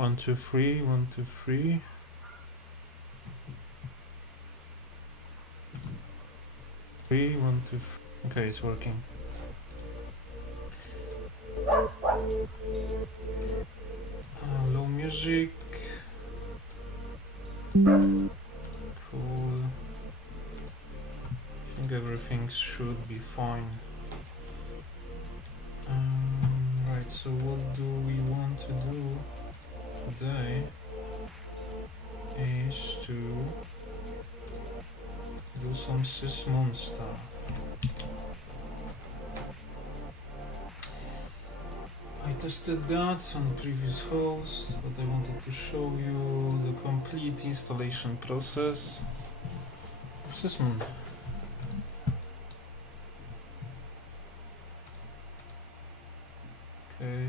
1, 2, 3, 1, 2, 3. Three, 1, 2, 3. Okay, it's working. Low music. Cool. I think everything should be fine. Right, so what do we want to do today is to do some Sysmon stuff. I tested that on the previous host, but I wanted to show you the complete installation process of Sysmon. Okay.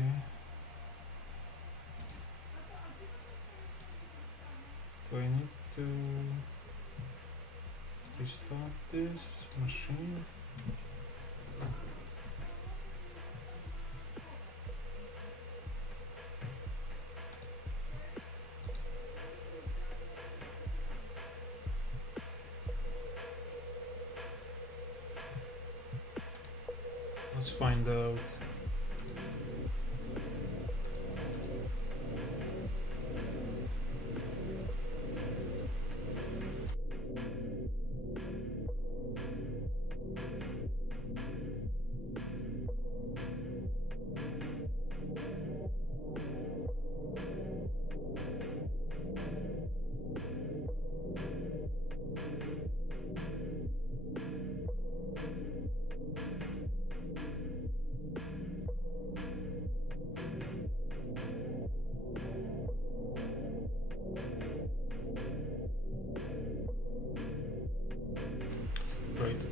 Do I need to restart this machine? Let's find out. Right,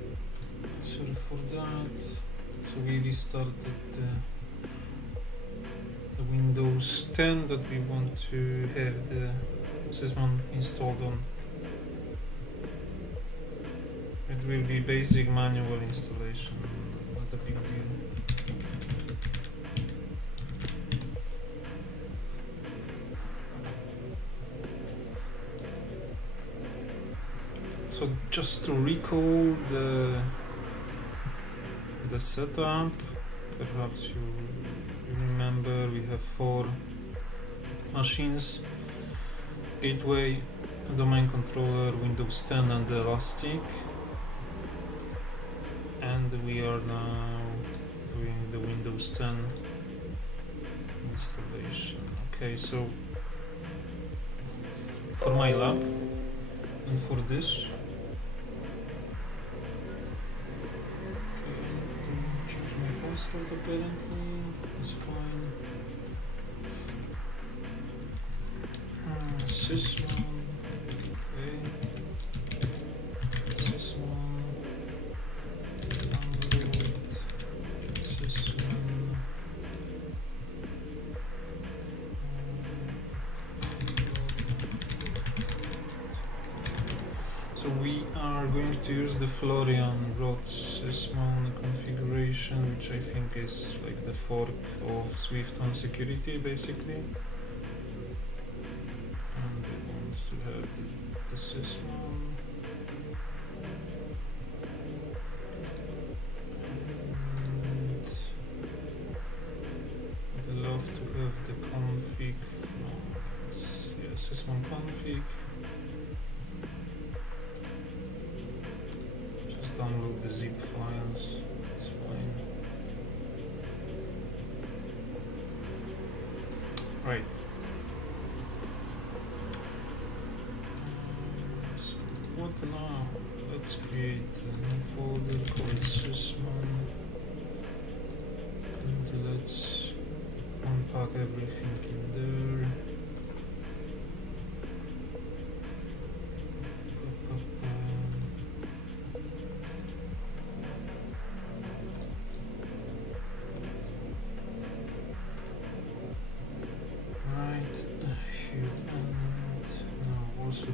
sorry for that. So we restarted the Windows 10 that we want to have the Sysmon installed on. It will be basic manual installation, not a big deal. So just to recall the setup, perhaps you remember we have 4 machines, gateway, domain controller, Windows 10 and the Elastic, and we are now doing the Windows 10 installation. Okay, so for my lab and for this, password apparently is fine. Sysmon, okay. Sysmon, download, Sysmon. So we are going to use the Florian Rod Sysmon configuration, which I think is like the fork of Swift on security, basically. And I want to have the Sysmon. And I'd love to have the config from Sysmon config. Download the zip files, it's fine. Right. So what now? Let's create a new folder called Sysmon, and let's unpack everything in there.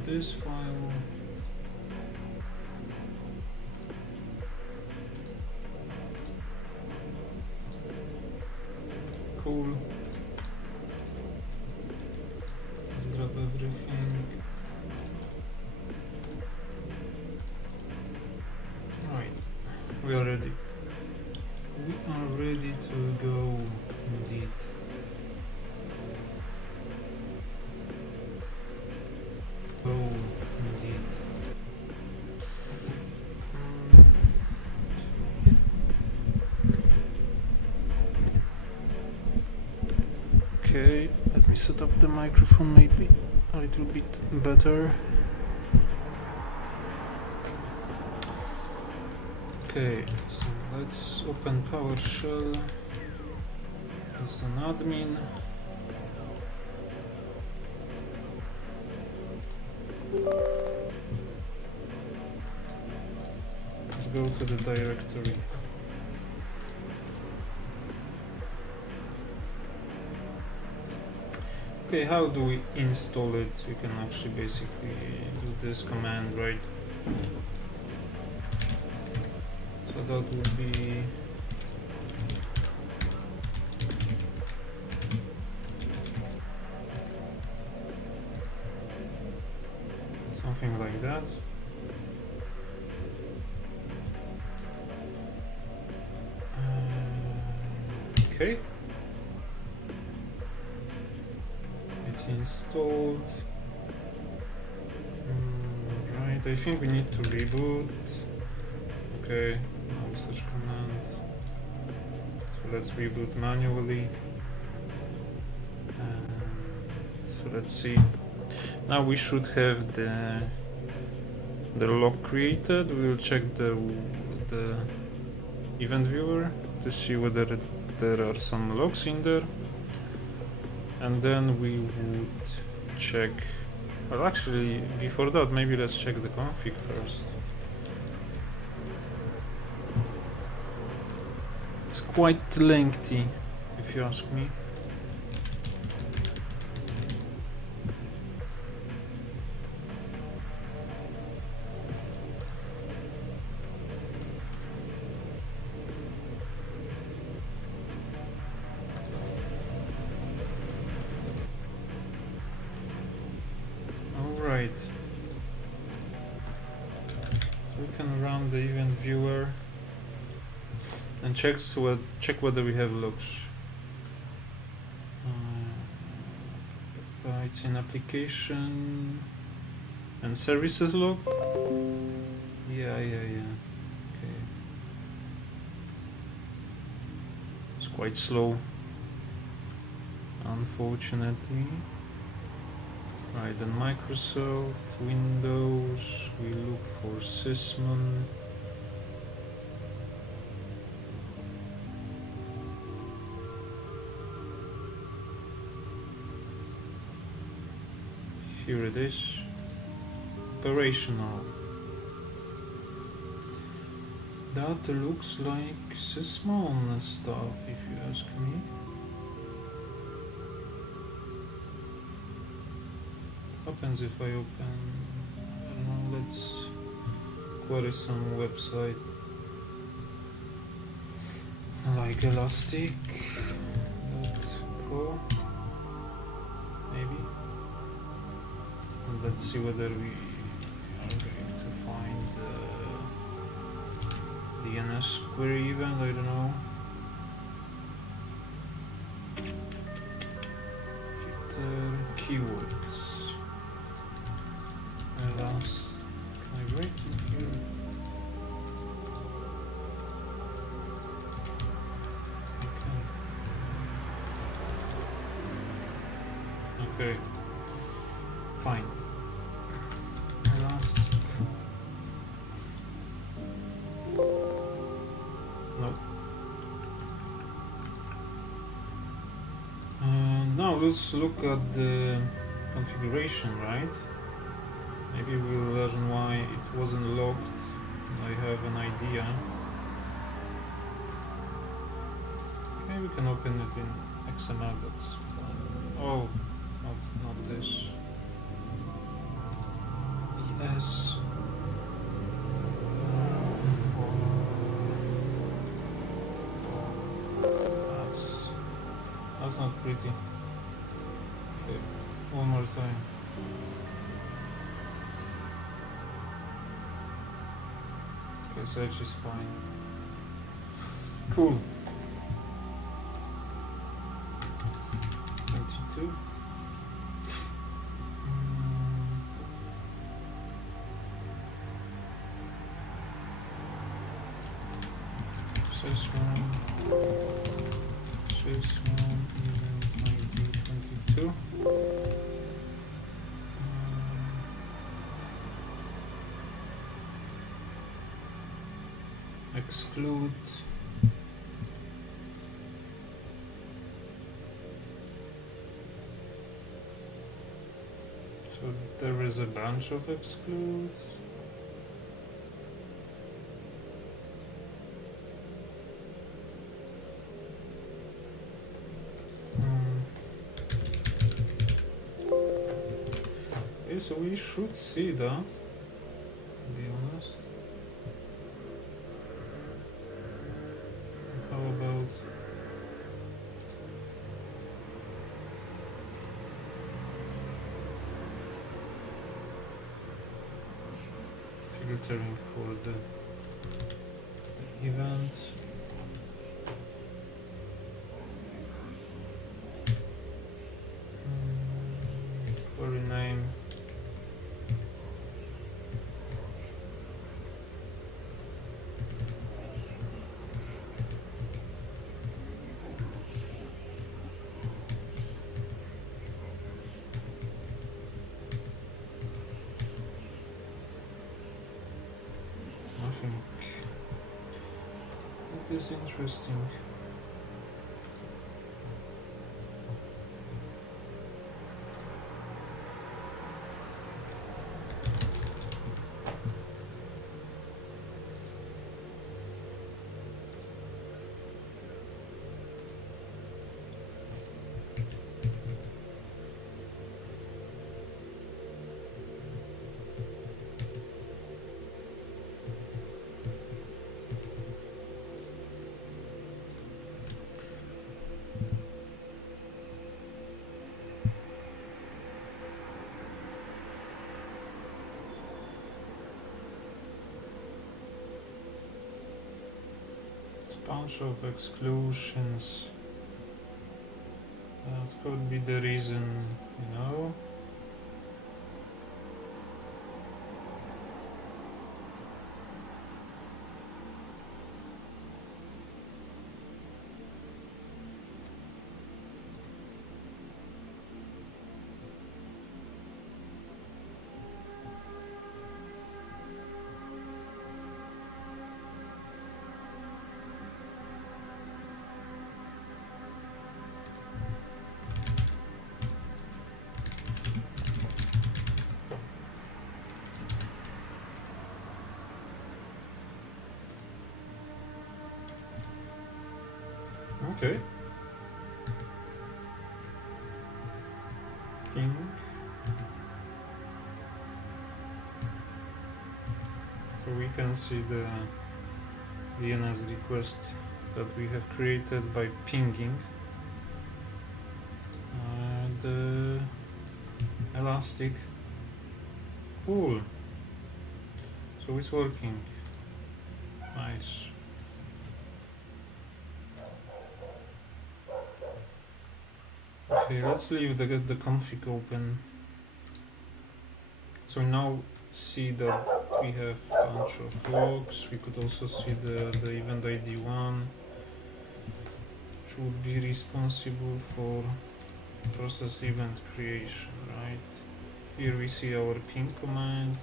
This file, cool. Okay, let me set up the microphone maybe a little bit better. Okay, so let's open PowerShell as an admin. Let's go to the directory. Okay, how do we install it? We can actually basically do this command, right? So that would be something like that. Okay. It's installed. Right, I think we need to reboot. Okay, no such command. So let's reboot manually. So let's see. Now we should have the log created. We will check the event viewer to see whether there are some logs in there. And then we would check, well actually before that maybe let's check the config first. It's quite lengthy if you ask me. Alright. We can run the event viewer and check whether we have logs. It's in application and services log. Yeah. Okay. It's quite slow, unfortunately. Right, then Microsoft, Windows, we look for Sysmon. Here it is. Operational. That looks like Sysmon stuff, if you ask me. What happens if I open, I don't know, let's query some website like elastic.co maybe, and let's see whether we are going to find the DNS query event. I don't know. Filter keywords. Last, can I write in here? Okay. Find. Last. No. Now let's look at the configuration, right? Maybe we'll learn why it wasn't logged. I have an idea. Okay, we can open it in XML, that's fine. Oh, not this. Yes. That's not pretty. Okay, one more time. Okay, search is fine. Cool. 22. Sysmon event ID. to. Exclude. So there is a bunch of excludes. Okay, so we should see that, to be honest. How about filtering for the event? Query name. Nothing. That is interesting. Bunch of exclusions. That could be the reason, you know. Okay. Ping. So we can see the DNS request that we have created by pinging the elastic. Cool. So it's working. Nice. Okay, let's leave the config open. So now see that we have a bunch of logs. We could also see the event ID 1, which would be responsible for process event creation, right? Here we see our ping command.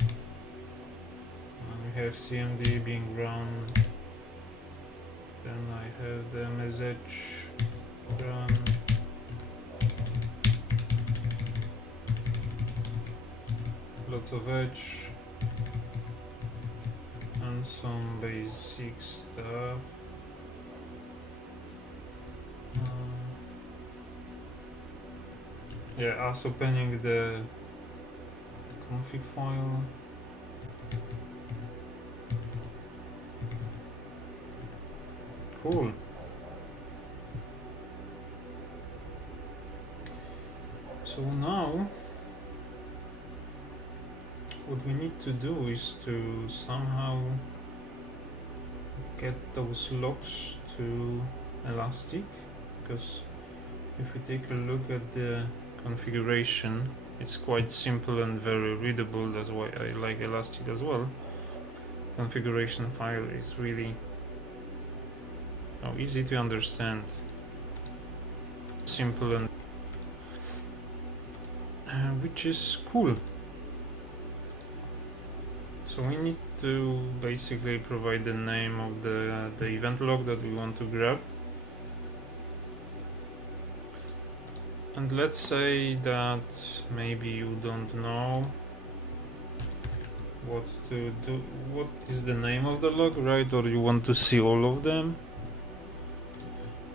And we have CMD being run. Then I have the msh run. Lots of edge and some basic stuff. Yeah, us opening the config file. Cool. So now what we need to do is to somehow get those logs to Elastic, because if we take a look at the configuration, it's quite simple and very readable. That's why I like Elastic as well. Configuration file is really easy to understand, simple, and which is cool. So we need to basically provide the name of the event log that we want to grab. And let's say that maybe you don't know what to do, what is the name of the log, right? Or you want to see all of them.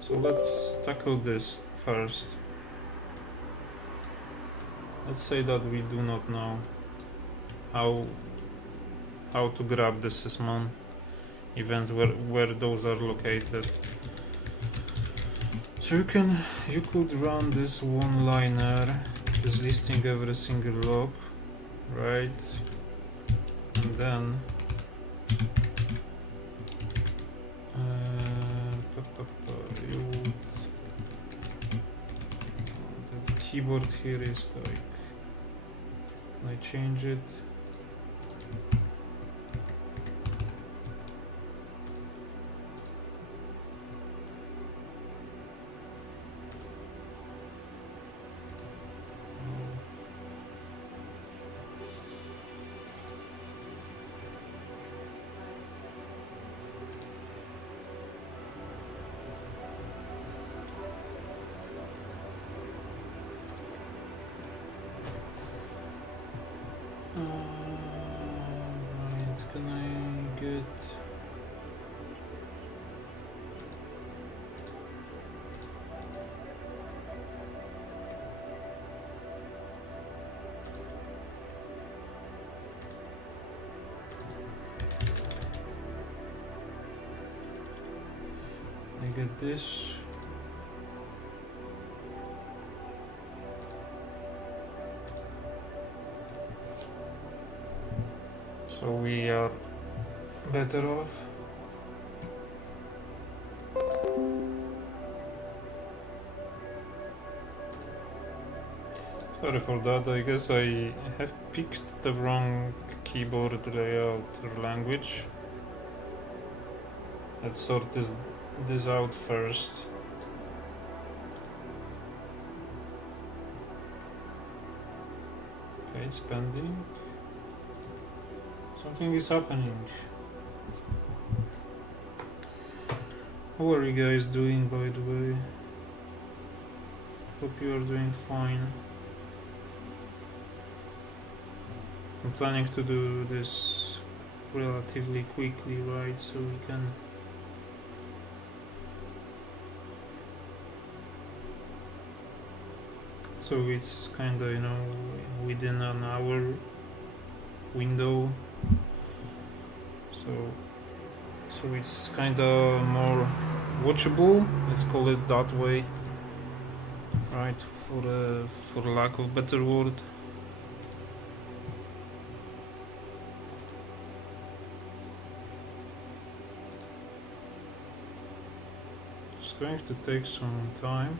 So let's tackle this first. Let's say that we do not know how to grab the Sysmon events, where those are located. So you could run this one-liner, just listing every single log, right? And then you would, the keyboard here is like, I change it. Right, can I get... I get this. So we are better off. Sorry for that, I guess I have picked the wrong keyboard layout or language. Let's sort this out first. Okay, it's pending. Something is happening. How are you guys doing, by the way? Hope you are doing fine. I'm planning to do this relatively quickly, right? So we can... So it's kinda, you know, within an hour window. So it's kinda more watchable, let's call it that way, right? For lack of better word. It's going to take some time.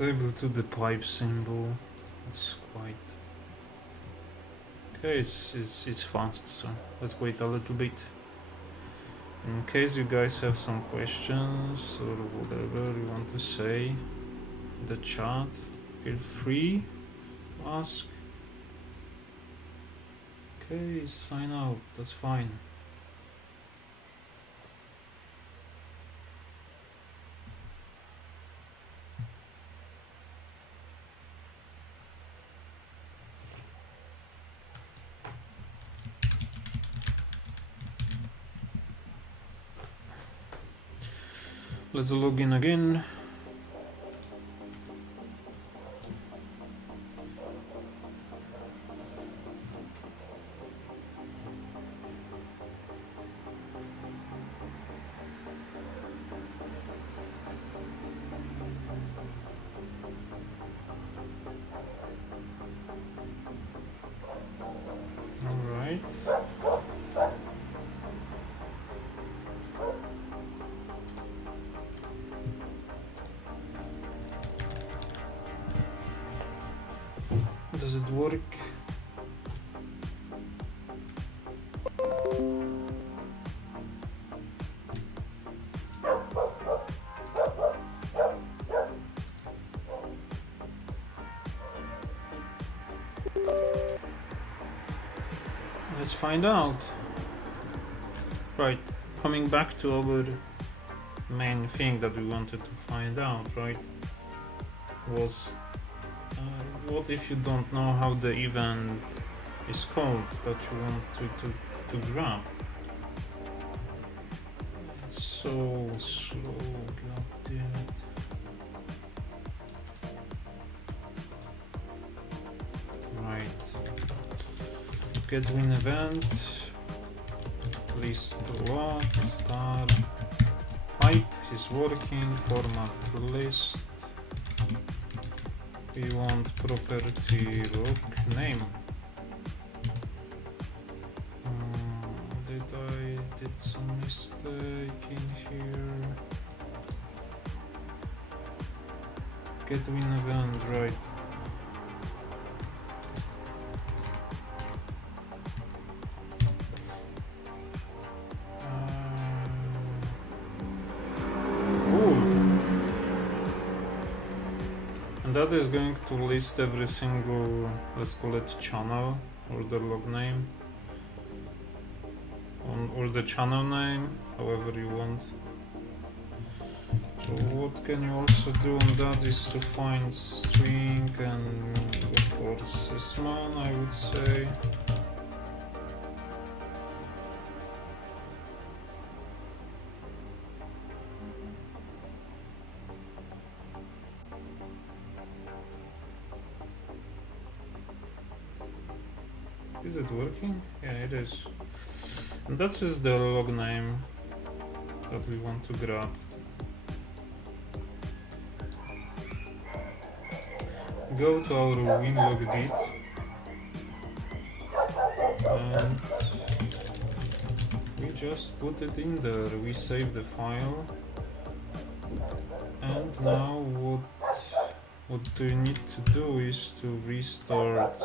Able to the pipe symbol. It's quite okay. It's fast. So let's wait a little bit. In case you guys have some questions or whatever you want to say in the chat, feel free to ask. Okay, sign out. That's fine. Let's log in again. All right. Does it work? Let's find out. Right, coming back to our main thing that we wanted to find out, right, was what if you don't know how the event is called that you want to grab? So slow, god damn it. Right. Get win event. List lot, star. Pipe is working, format list. We want property rock name. Did some mistake in here? Get win event, right. And that is going to list every single, let's call it channel, or the log name, or the channel name, however you want. So what can you also do on that is to find string and look for Sysmon, I would say. Is it working? Yeah, it is. And that is the log name that we want to grab. Go to our winlog bit and we just put it in there. We save the file, and now what we need to do is to restart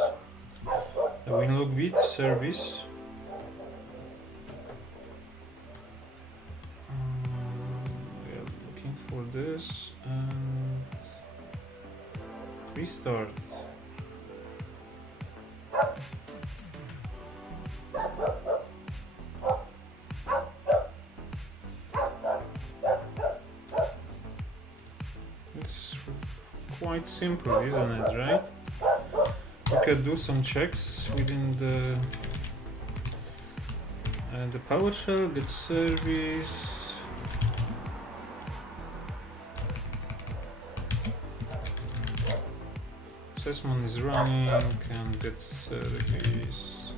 the winlog bit service. We are looking for this and restart. It's quite simple, isn't it, right? We can do some checks within the PowerShell, get service. Sysmon is running and get service.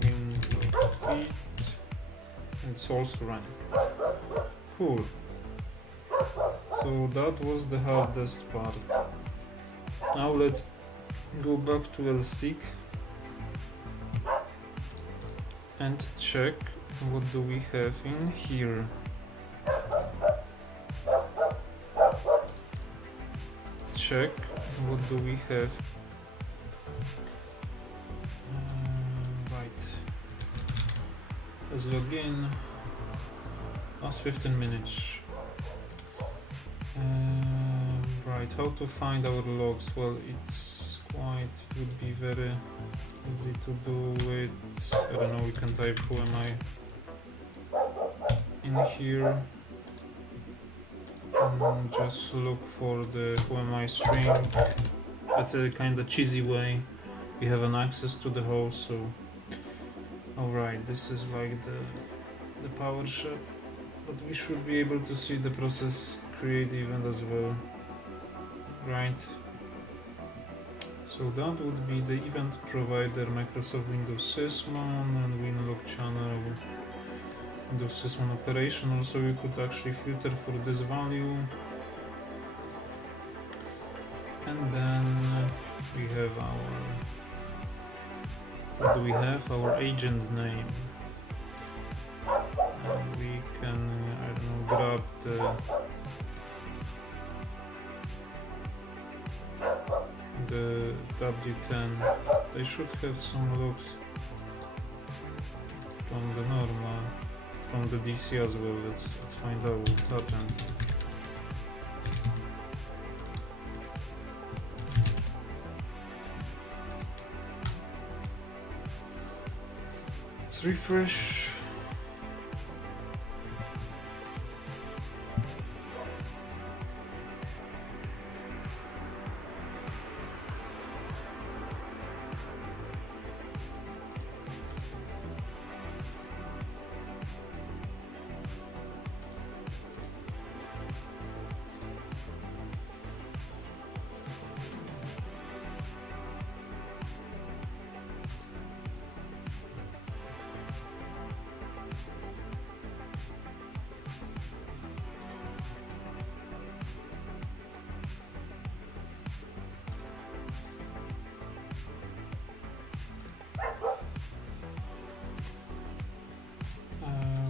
Winlog bit, and it's also running. Cool. So that was the hardest part. Now let's go back to lseek and check what do we have in here. Check what do we have. Right. Let's log in. Last 15 minutes. Right, how to find our logs? Well, it would be very easy to do it. I don't know, we can type who am I in here and just look for the who am I string. That's a kind of cheesy way. We have an access to the host, so alright, this is like the PowerShell, but we should be able to see the process create event as well, right? So that would be the event provider, Microsoft Windows Sysmon, and winlog channel, Windows Sysmon operation. Also, we could actually filter for this value, and then we have our, what do we have? Our agent name, and we can, I don't know, grab the W10. They should have some logs. from the normal, from the DC as well. Let's find out what happened. Let's refresh.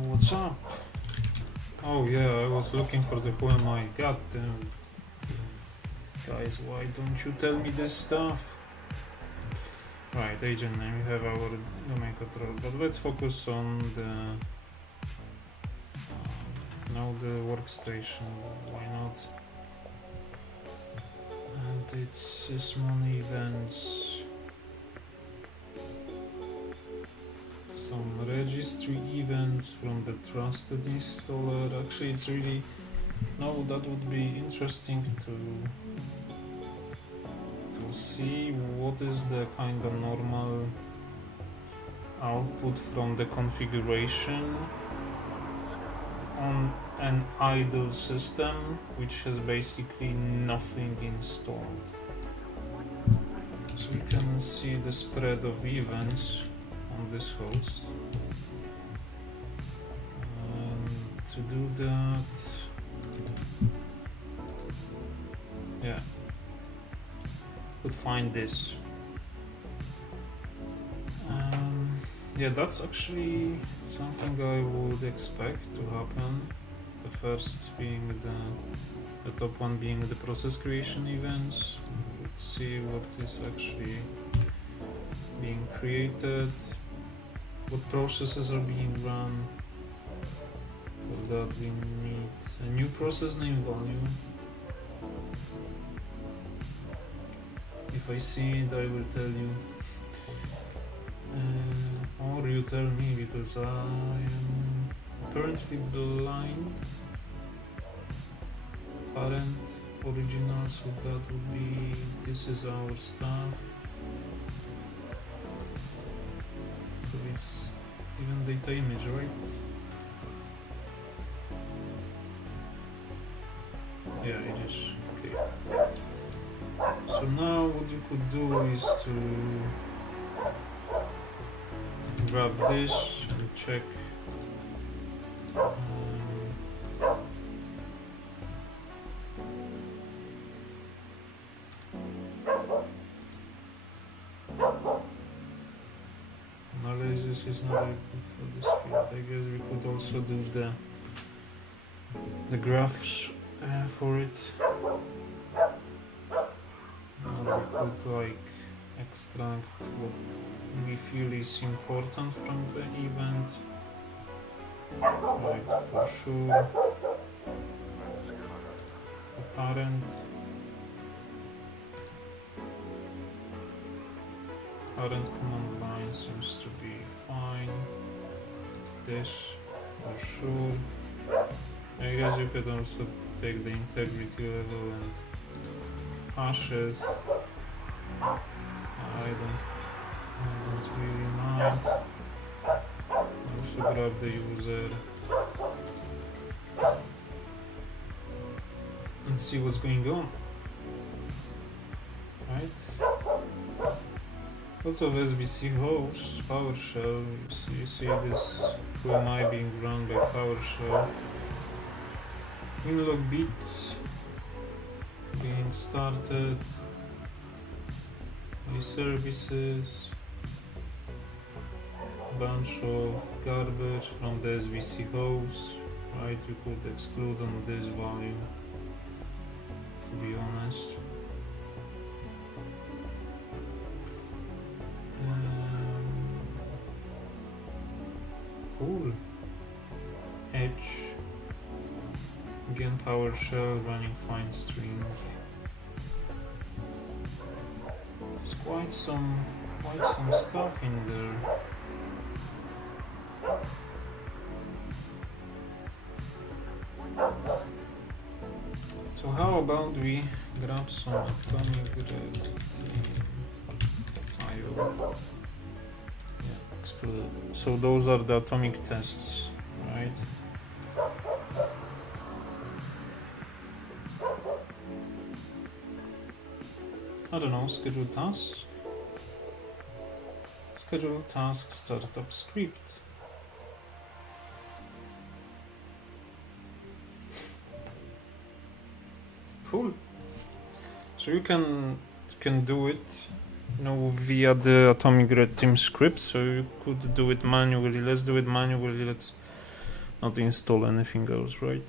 What's up? Oh yeah, I was looking for the who am I. God damn. Guys, why don't you tell me this stuff? Right, agent name, we have our domain control, but let's focus on the now the workstation, why not? And it's Sysmon events. Some registry events from the trusted installer. Actually, it's really that would be interesting to see what is the kind of normal output from the configuration on an idle system which has basically nothing installed. So we can see the spread of events on this host. And to do that, yeah, could find this. Yeah, that's actually something I would expect to happen. The first being the top one being the process creation events. Let's see what is actually being created, what processes are being run. For that we need a new process name value. If I see it, I will tell you. Or you tell me, because I am apparently blind. Parent, original, so that would be, this is our stuff. So it's even data image, right? Yeah, it is. Okay. So now what you could do is to grab this and check analysis is not very good for this field. I guess we could also do the graphs for it. Or we could like extract what we feel is important from the event. Right, for sure. Parent command line seems to be fine. This for sure. I guess you could also take the integrity level and hashes. I don't really mind. Also grab the user and see what's going on. Right? Lots of SBC hosts, PowerShell. You see this who am I being run by PowerShell. Winlog bits being started. These services, bunch of garbage from the SVC host, right? You could exclude on this value, to be honest. again, PowerShell running fine string. There's quite some stuff in there. So how about we grab some atomic red IO. Yeah, explode. So those are the atomic tests, right? I don't know, schedule tasks. Schedule task startup script. Cool. So you can do it, you know, via the atomic red team script. So you could do it manually. Let's do it manually. Let's not install anything else, right?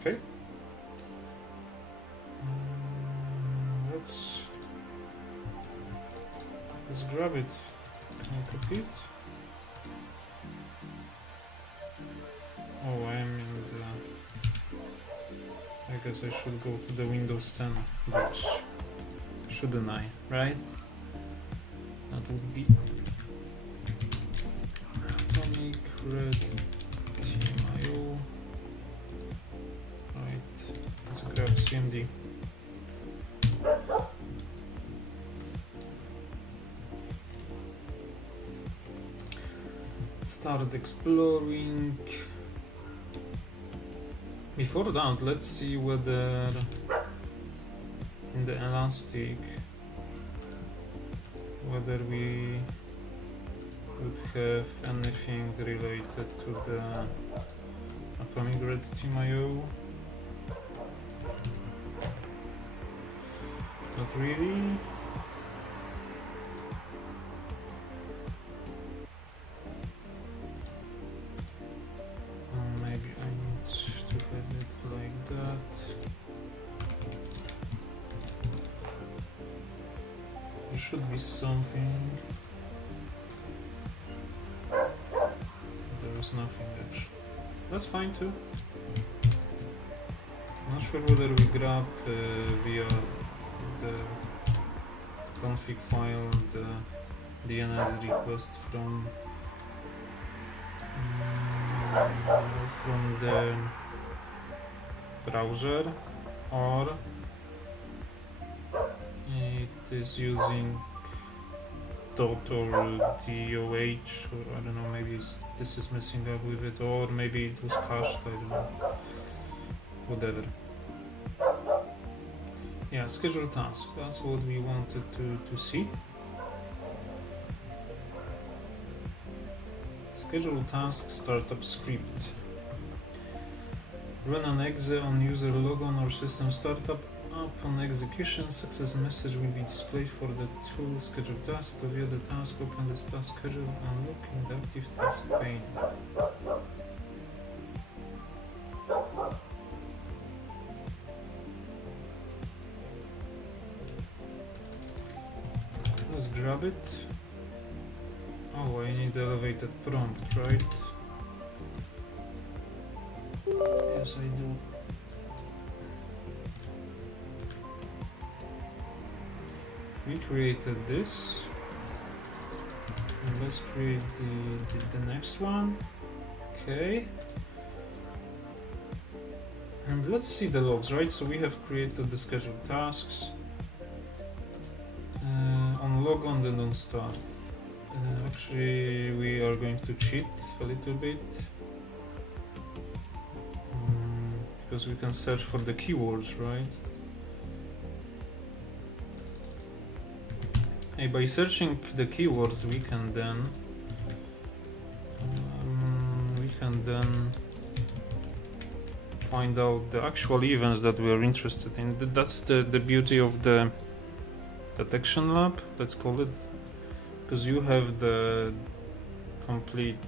Okay. Let's grab it. Can I copy it? Oh, I am in the... I guess I should go to the Windows 10 box. Shouldn't I? Right? That would be... Atomic Red TMIO. Right. Let's grab CMD. Start exploring. Before that, let's see whether in the Elastic whether we would have anything related to the Atomic Red TMIO. Not really. Maybe I need to have it like that. There should be something. There is nothing actually. That's fine too. Not sure whether we grab via the config file the DNS request from the browser, or it is using dot or DOH, or I don't know, maybe this is messing up with it, or maybe it was cached, I don't know, whatever. Yeah, schedule task, that's what we wanted to see. Schedule task startup script. Run an exe on user logon or system startup. Upon execution, success message will be displayed for the tool schedule task. To view the task, open this task schedule and look in the active task pane. Let's grab it. Oh, I need elevated prompt, right? Yes, I do. We created this. And let's create the next one. Okay. And let's see the logs, right? So we have created the scheduled tasks. On logon, then on start. Actually, we are going to cheat a little bit. Because we can search for the keywords, right? Hey, by searching the keywords, we can then find out the actual events that we are interested in. That's the beauty of the detection lab, let's call it, because you have the complete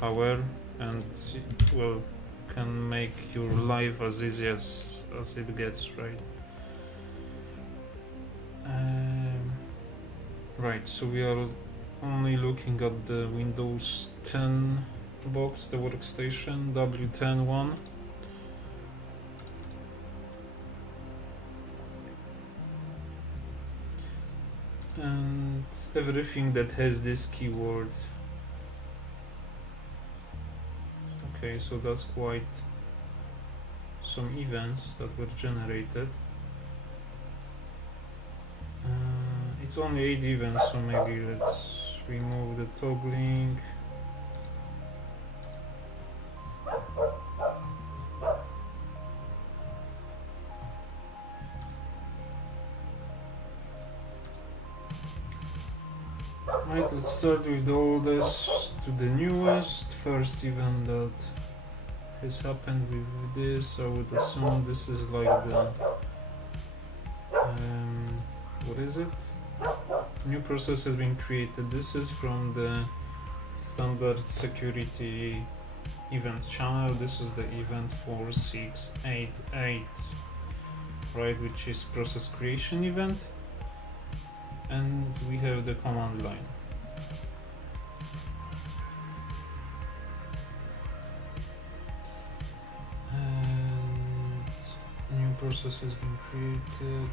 power, and well, you can make your life as easy as it gets, right? Right, so we are only looking at the Windows 10 box, the workstation, W10 one. And everything that has this keyword. Okay, so that's quite some events that were generated. It's only 8 events, so maybe let's remove the toggling. Right, let's start with the oldest to the newest. First event that has happened with this, I would assume this is like the what is it? New process has been created. This is from the standard security event channel. This is the event 4688, right, which is process creation event, and we have the command line. And new process has been created.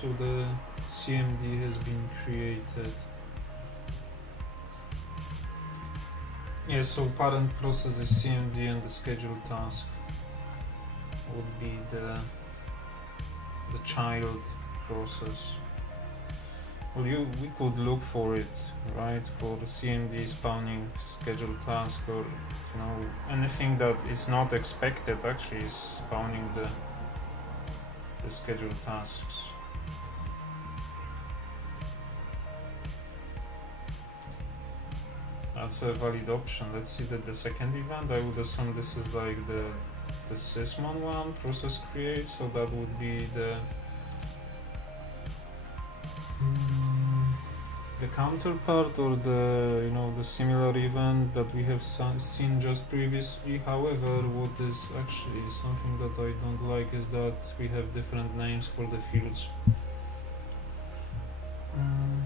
So the CMD has been created. Yeah, so parent process is CMD and the scheduled task would be the child process. Well, we could look for it, right? For the CMD spawning scheduled task, or anything that is not expected actually is spawning the scheduled tasks. That's a valid option. Let's see that the second event, I would assume this is like the Sysmon one, process create, so that would be the counterpart, or the the similar event that we have seen just previously. However, what is actually something that I don't like is that we have different names for the fields.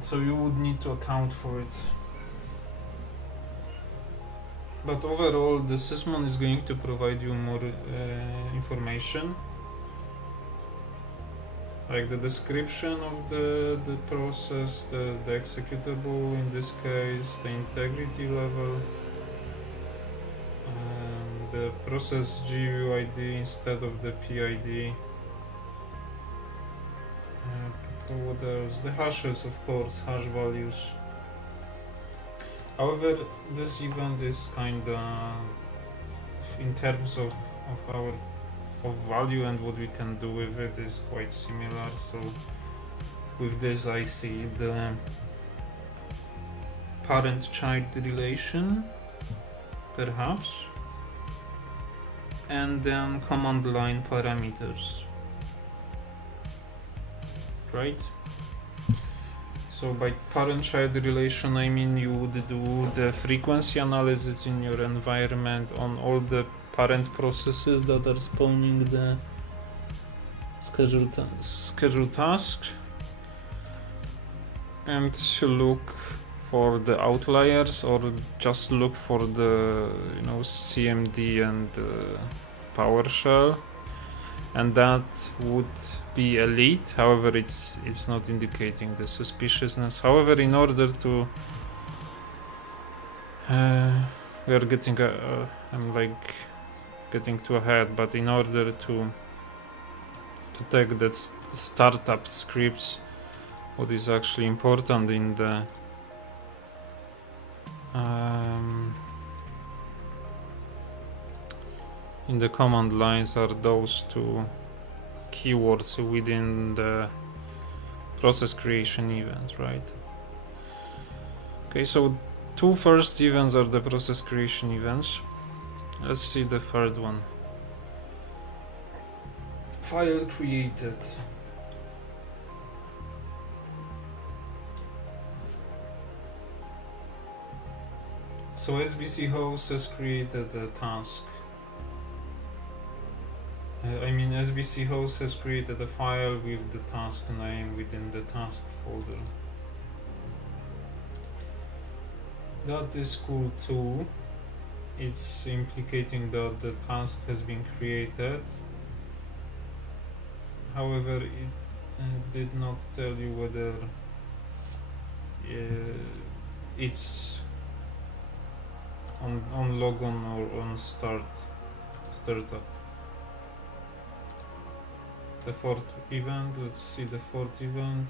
So you would need to account for it. But overall, the Sysmon is going to provide you more information, like the description of the process, the executable in this case, the integrity level, the process GUID instead of the PID. What else? The hashes, of course, hash values. However, this event is kinda, in terms of value and what we can do with it, is quite similar. So with this I see the parent-child relation, perhaps, and then command line parameters, right? So by parent-child relation, I mean you would do the frequency analysis in your environment on all the parent processes that are spawning the scheduled task, and to look for the outliers, or just look for the CMD and PowerShell, and that would be elite. However, it's not indicating the suspiciousness. However, in order to we are getting I'm like getting too ahead, but in order to detect that startup scripts, what is actually important in the command lines are those two keywords within the process creation event, right? Okay, so two first events are the process creation events. Let's see the third one. File created. So SVC host has created a task. SVC host has created a file with the task name within the task folder. That is cool too. It's implicating that the task has been created. However, it did not tell you whether it's on logon or on startup. The fourth event, let's see the fourth event.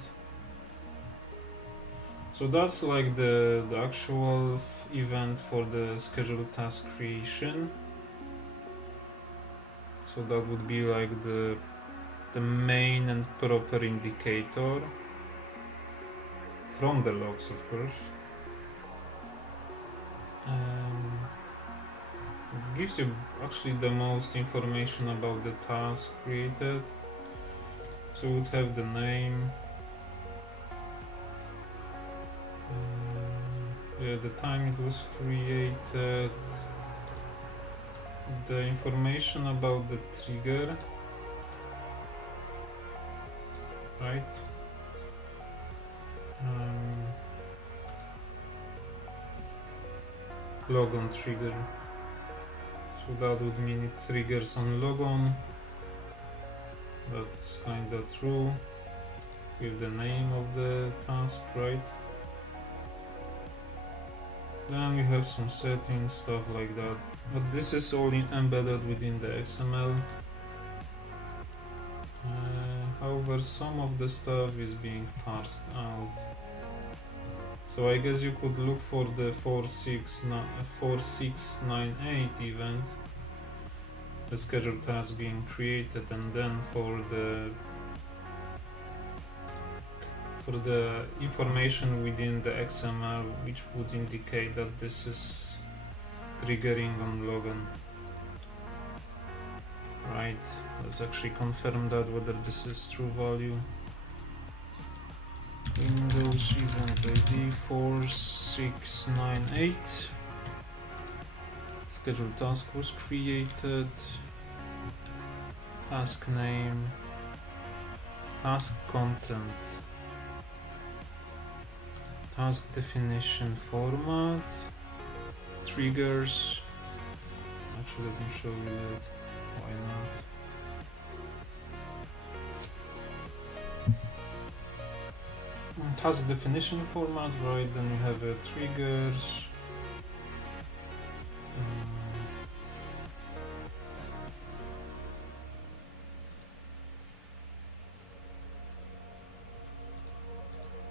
So that's like the actual event for the scheduled task creation. So that would be like the main and proper indicator from the logs, of course. It gives you actually the most information about the task created. So we would have the name, the time it was created, the information about the trigger, right? Logon trigger. So that would mean it triggers on logon. That's kinda true with the name of the task, right? Then we have some settings, stuff like that. But this is all embedded within the XML. However, some of the stuff is being parsed out. So I guess you could look for the 4698 event, the scheduled task being created, and then for the information within the XML which would indicate that this is triggering on logon. Right, let's actually confirm that whether this is true value. Windows event ID 4698. Scheduled task was created. Task name. Task content. Task definition format. Triggers. Actually, let me show you that. Why not? Task definition format, right? Then you have triggers.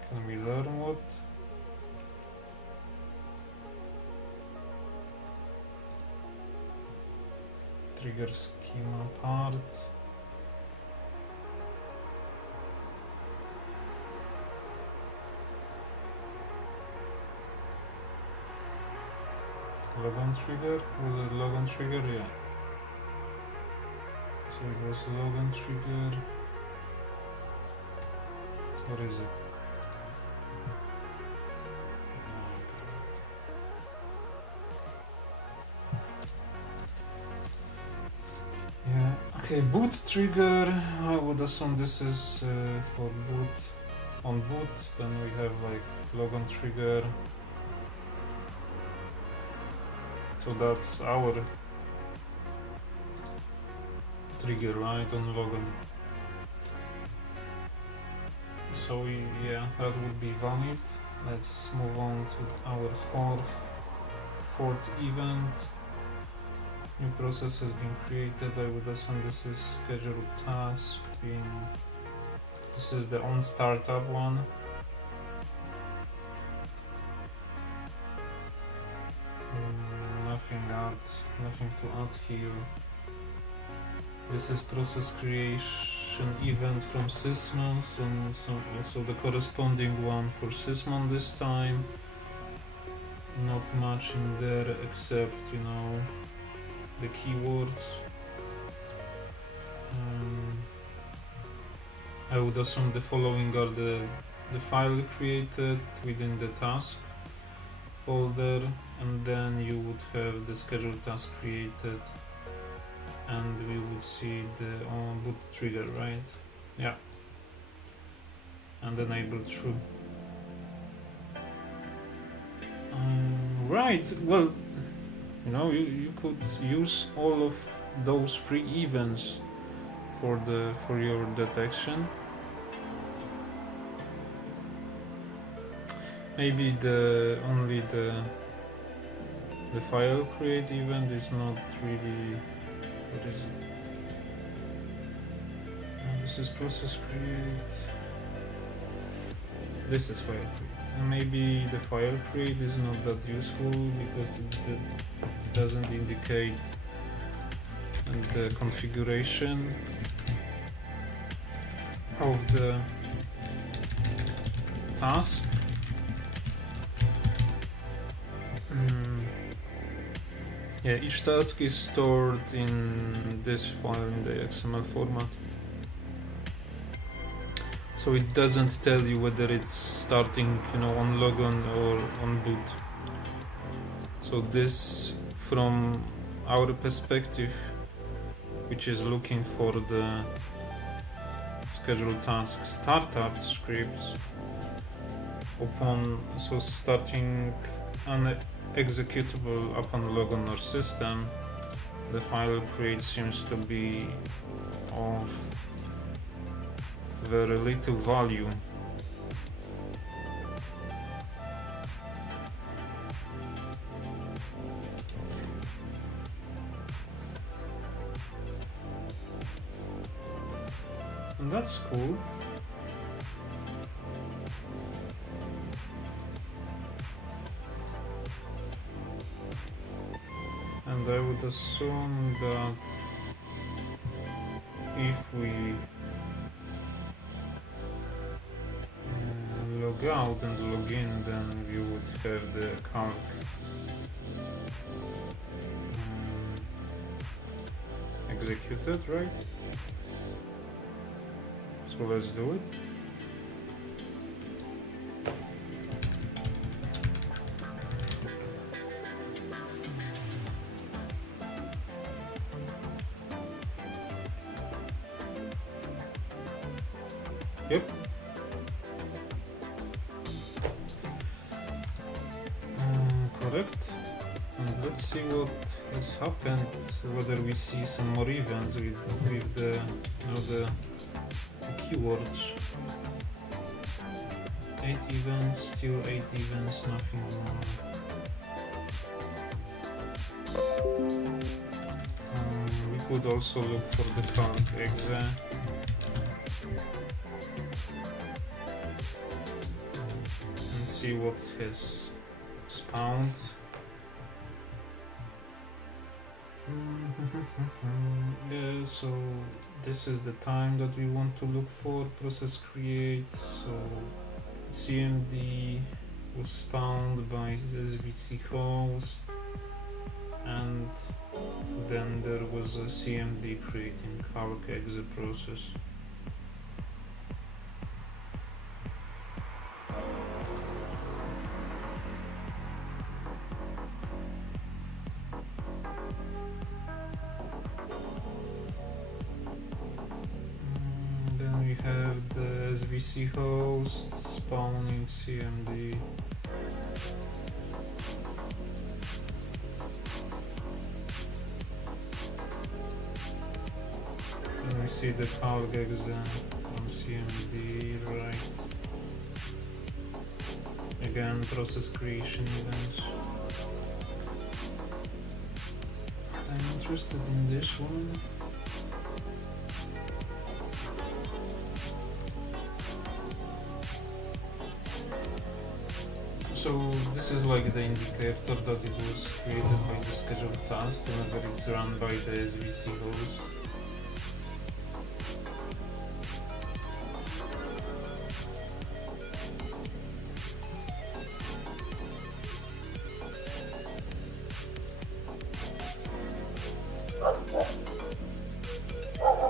Can we learn what? Trigger schema part. Logon trigger? Was it logon trigger? Yeah. So it was logon trigger. What is it? Yeah. Okay, boot trigger. I would assume this is for boot. On boot, then we have like logon trigger. So that's our trigger, right, on logon. So yeah, that would be valid. Let's move on to our fourth event. New process has been created. I would assume this is scheduled task. This is the on startup one. Nothing to add here. This is process creation event from Sysmon, so the corresponding one for Sysmon this time. Not much in there except, the keywords. I would assume the following are the file created within the task folder, and then you would have the scheduled task created, and we would see the boot trigger, right? Yeah. And enable true. Right, well, you know, you could use all of those 3 events for your detection. Maybe only the file create event is not really. What is it? This is process create. This is file create. And maybe the file create is not that useful because it doesn't indicate the configuration of the task. Yeah, each task is stored in this file in the XML format. So it doesn't tell you whether it's starting, you know, on logon or on boot. So this, from our perspective, which is looking for the scheduled task startup scripts, starting an executable upon logon or system, the file create seems to be of very little value. And that's cool. And I would assume that if we log out and log in, then we would have the calc executed, right? So let's do it. Yep. Correct. And let's see what has happened, whether we see some more events with the, you know, the keywords. 8 events, still 8 events, nothing more. We could also look for the calc exe. And see what has spawned. Yeah, so this is the time that we want to look for process create. So CMD was spawned by SVC host, and then there was a CMD creating calc exe process. SVC host spawning CMD. And we see the calc exe on CMD, right? Again, process creation events. I'm interested in this one. So this is like the indicator that it was created by the scheduled task whenever it's run by the SVC host.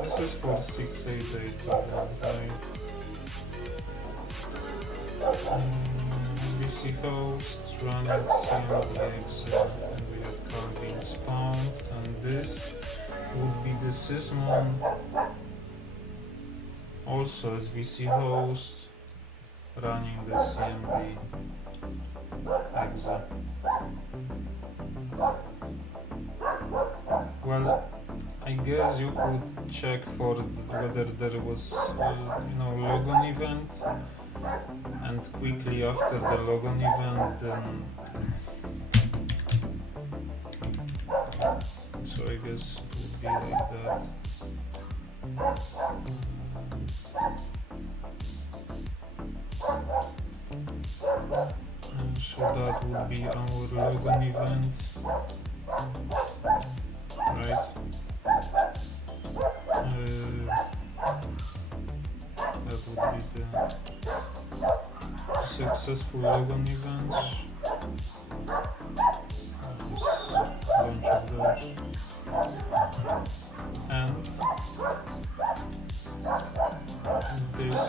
This is for 688, right? SVC SVC host running cmd and we have count being spawned, and this would be the Sysmon, also SVC host running the cmd exe. Well, I guess you could check for whether there was logon event, and quickly after the logon event then so I guess it would be like that. So that would be our logon event, right? That would be the successful logon events. Just a bunch of those. And this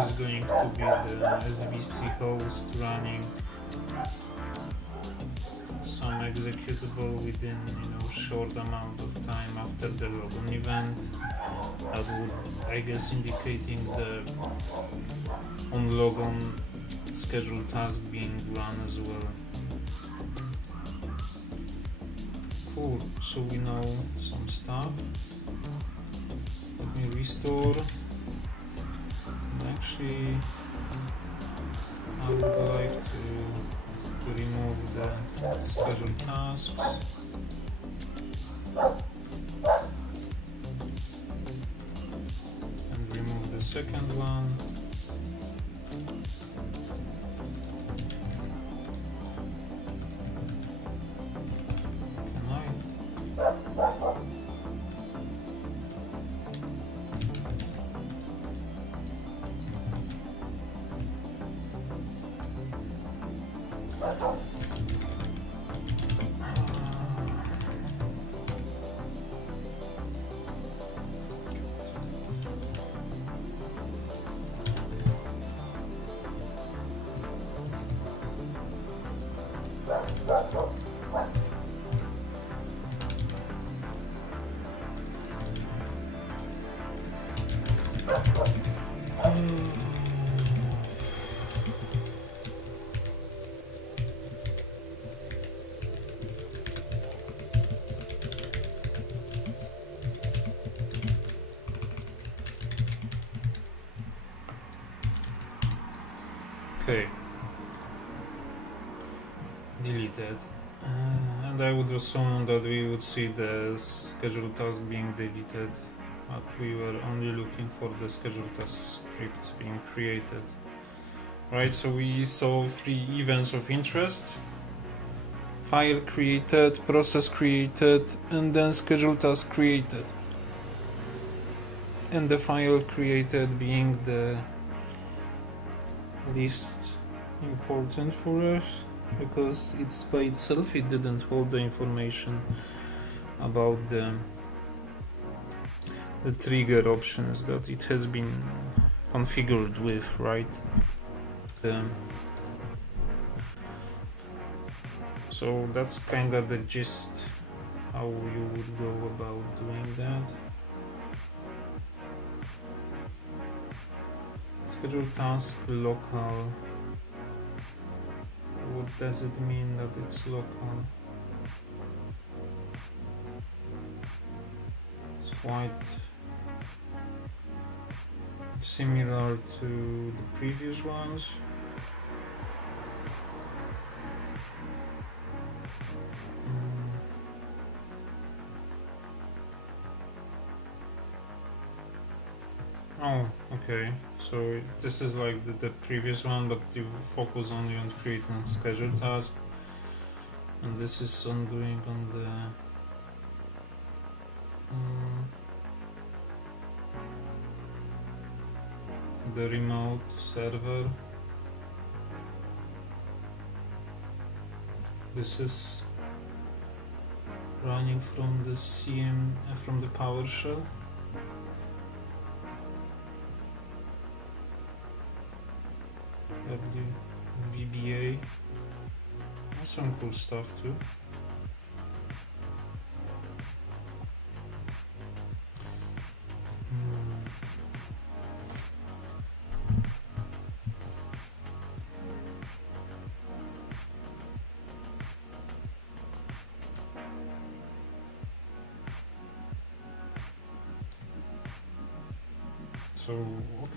is going to be the SVC host running some executable within short amount of time after the logon event. That would, I guess, indicating the on logon scheduled task being run as well. Cool, so we know some stuff. Let me restore. And actually, I would like to remove the scheduled tasks. And remove the second one. Okay, deleted, and I would assume that we would see the scheduled task being deleted, but we were only looking for the scheduled task script being created. Right, so we saw 3 events of interest: file created, process created, and then scheduled task created. And the file created being the least important for us, because it's by itself, it didn't hold the information about the trigger options that it has been configured with, right? So that's kind of the gist how you would go about doing that. Schedule task local. What does it mean that it's local? It's quite similar to the previous ones. Oh, okay. So this is like the previous one, but you focus only on creating scheduled task, and this is on doing on the remote server. This is running from the from the PowerShell. VBA. some cool stuff too. So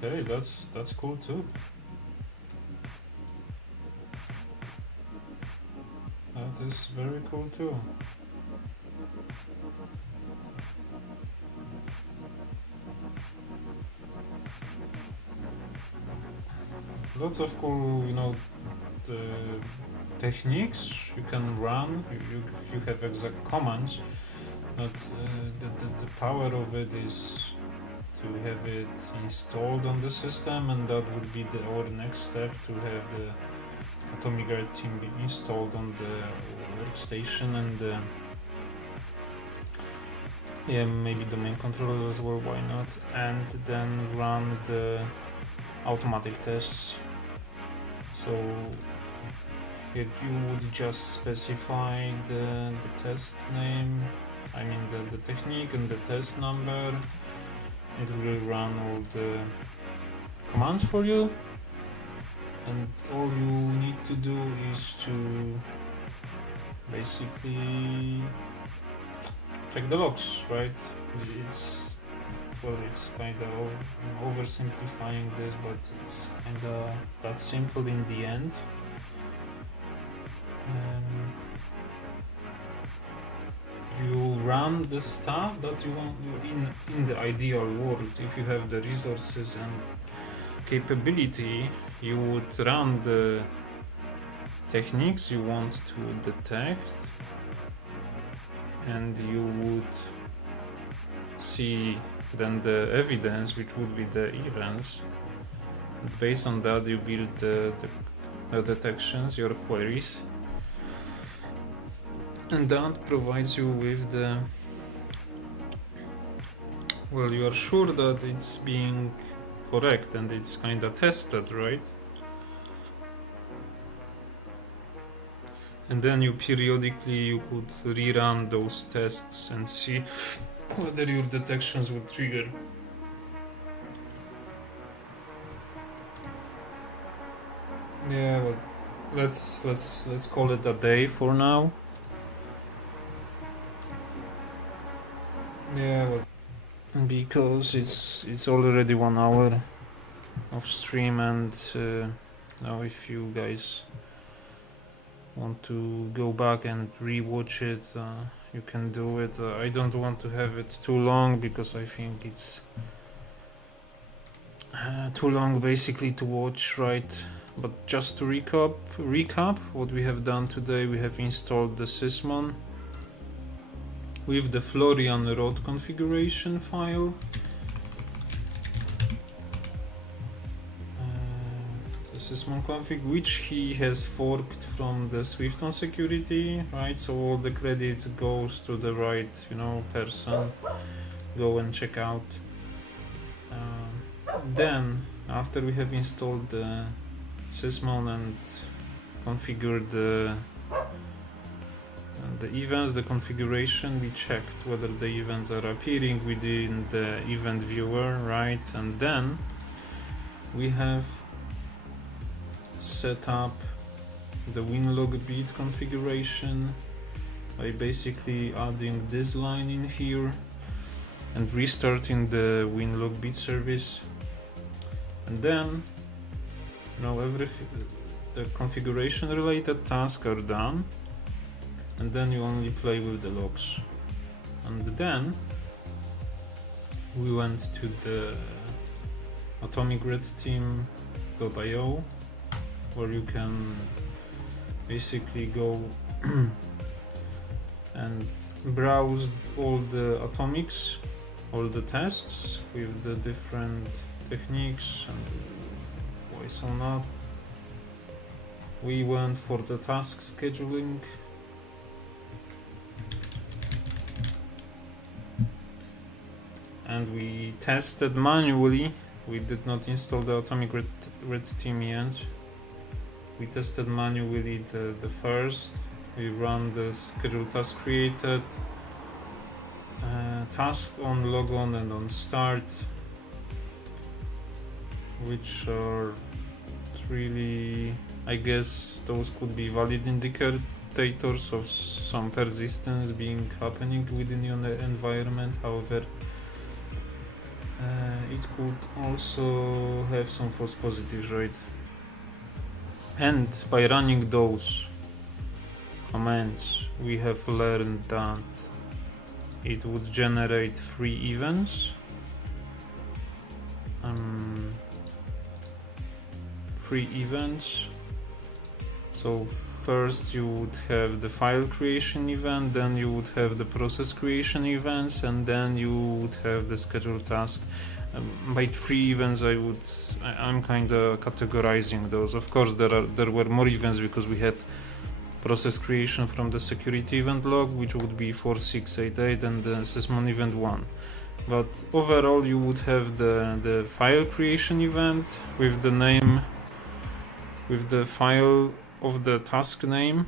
okay, that's cool too. That is very cool too. Lots of cool, you know, the techniques you can run. You have exact commands, but the power of it is to have it installed on the system, and that would be our next step, to have the Atomic Red Team be installed on the workstation, and yeah, maybe domain controller as well, why not, and then run the automatic tests. So here you would just specify the test name, I mean the technique and the test number. It will run all the commands for you, and all you need to do is to basically check the logs, right? It's kind of oversimplifying this, but it's kind of that simple in the end. You run the stuff that you want in the ideal world. If you have the resources and capability, you would run the techniques you want to detect, and you would see then the evidence, which would be the events. And based on that, you build the detections, your queries, and that provides you with the, well, you are sure that it's being correct and it's kind of tested, right? And then you periodically you could rerun those tests and see whether your detections would trigger. Yeah, well, let's call it a day for now. Yeah, well, because it's already 1 hour of stream, and now if you guys want to go back and re-watch it, you can do it. I don't want to have it too long, because I think it's too long basically to watch, right? But just to recap what we have done today, we have installed the Sysmon with the Florian road configuration file. The Sysmon config, which he has forked from the Swift security, right? So all the credits goes to the right, you know, person. Go and check out. Then, after we have installed the Sysmon and configured the events, the configuration, we checked whether the events are appearing within the event viewer, right? And then we have set up the winlog beat configuration by basically adding this line in here and restarting the winlog beat service. And then, you know, the configuration related tasks are done, and then you only play with the logs. And then we went to the atomicredteam.io, where you can basically go and browse all the atomics, all the tests with the different techniques and why so not. We went for the task scheduling, and we tested manually. We did not install the Atomic Red Team yet. we tested manually the first. We run the schedule task created, task on logon and on start, which are really, I guess those could be valid indicators of some persistence being happening within your environment. However, it could also have some false positives, right? And by running those commands, we have learned that it would generate 3 events. 3 events. So first you would have the file creation event, then you would have the process creation events, and then you would have the schedule task. By 3 events, I'm kind of categorizing those. Of course, there were more events because we had process creation from the security event log, which would be 4688, and the Sysmon event 1. But overall, you would have the file creation event with the name, with the file of the task name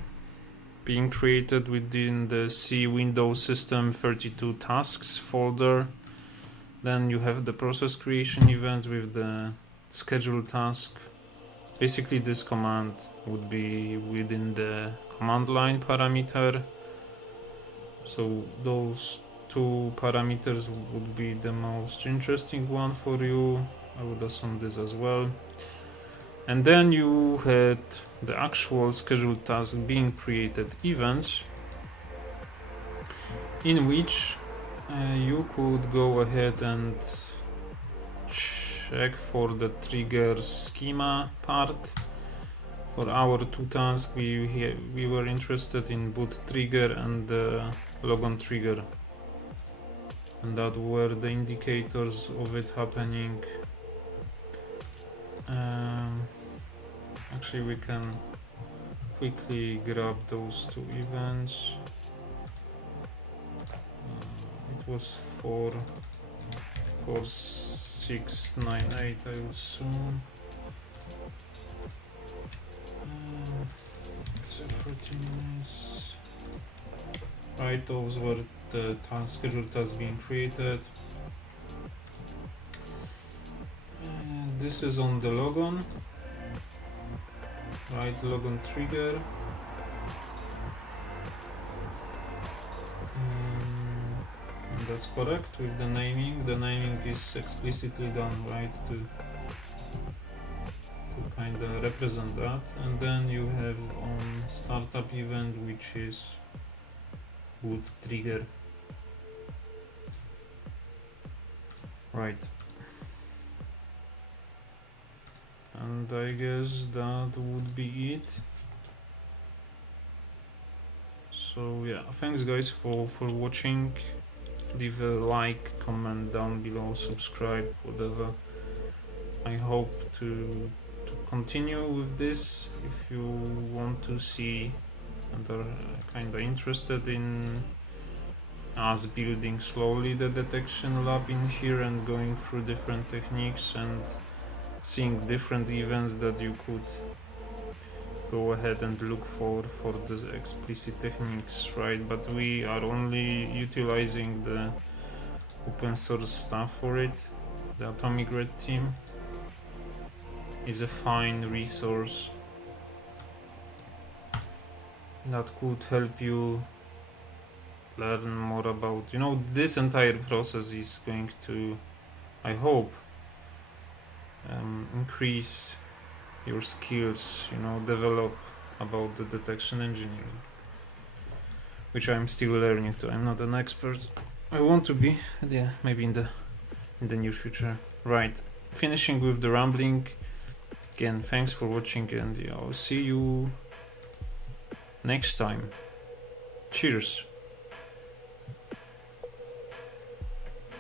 being created within the C Windows System 32 tasks folder. Then you have the process creation event with the schedule task. Basically, this command would be within the command line parameter. So those 2 parameters would be the most interesting one for you. I would assume this as well. And then you had the actual schedule task being created events, in which you could go ahead and check for the trigger schema part. For our 2 tasks, we were interested in boot trigger and logon trigger, and that were the indicators of it happening. Actually, we can quickly grab those 2 events. It was 4698, I would assume. Right, those were the schedule tasks being created. This is on the logon. Right, logon trigger. And that's correct with the naming. The naming is explicitly done, right, to kind of represent that. And then you have on startup event, which is boot trigger. Right. And I guess that would be it. So yeah, thanks guys for watching. Leave a like, comment down below, subscribe, whatever. I hope to continue with this if you want to see and are kind of interested in us building slowly the detection lab in here and going through different techniques and seeing different events that you could go ahead and look for the explicit techniques, right? But we are only utilizing the open source stuff for it. The Atomic Red team is a fine resource that could help you learn more about, you know, this entire process is going to, I hope, increase your skills, you know, develop about the detection engineering, which I'm still learning too. I'm not an expert. I want to be, yeah, maybe in the near future. Right, finishing with the rambling. Again, thanks for watching, and yeah, I'll see you next time. Cheers.